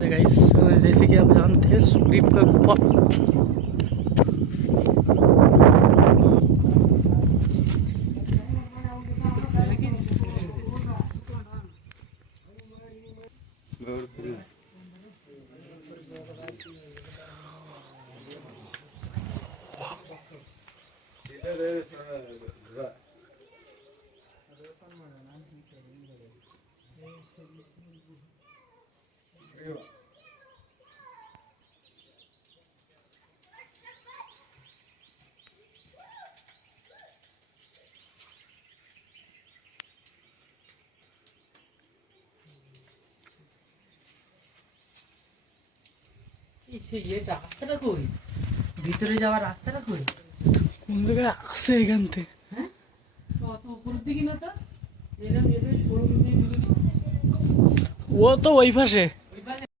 Guys जैसे कि आप जानते हैं सुग्रीव का गुफा রাস্তাটা কই? ভিতরে যাওয়ার রাস্তাটা কই? কোন জায়গায় আছে এখান থেকে? হ্যাঁ অত উপরের দিকে না তো এরকম সরু দিয়ে ঢুকে ও তো ওই পাশে।